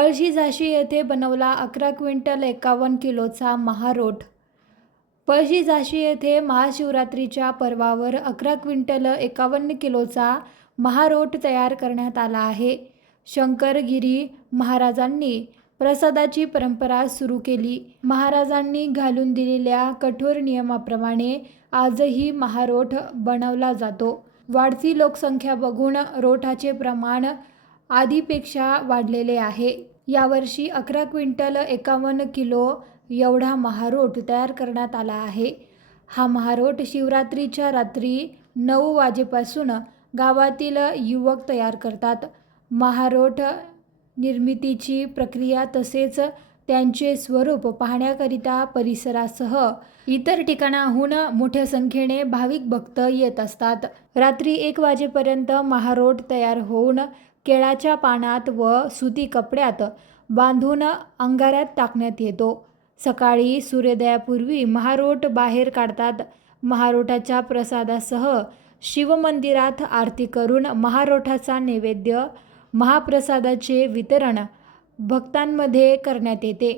पळशी झाशी येथे बनवला 11 क्विंटल 51 किलोचा महारोठ। पळशी झाशी येथे महाशिवरात्रीच्या पर्वावर 11 क्विंटल 51 किलोचा महारोठ तयार करण्यात आला आहे। शंकरगिरी महाराजांनी प्रसादाची परंपरा सुरू केली। महाराजांनी घालून दिलेल्या कठोर नियमाप्रमाणे आजही महारोठ बनवला जातो। वाढती लोकसंख्या बघून रोठाचे प्रमाण आधीपेक्षा वाढलेले आहे। यावर्षी 11 क्विंटल 51 किलो एवढा महारोठ तयार करण्यात आला आहे। हा महारोठ शिवरात्रीच्या रात्री 9 वाजेपासून गावातील युवक तयार करतात। महारोठ निर्मितीची प्रक्रिया तसेच त्यांचे स्वरूप पाहण्याकरिता परिसरासह इतर ठिकाणाहून मोठ्या संख्येने भाविक भक्त येत असतात। रात्री 1 वाजेपर्यंत महारोठ तयार होऊन केळाच्या पानात व सुती कपड्यात बांधून अंगाऱ्यात टाकण्यात येतो। सकाळी सूर्योदयापूर्वी महारोठ बाहेर काढतात। महारोठाच्या प्रसादासह शिवमंदिरात आरती करून महारोठाचा नैवेद्य महाप्रसादाचे वितरण भक्तांमध्ये करण्यात येते।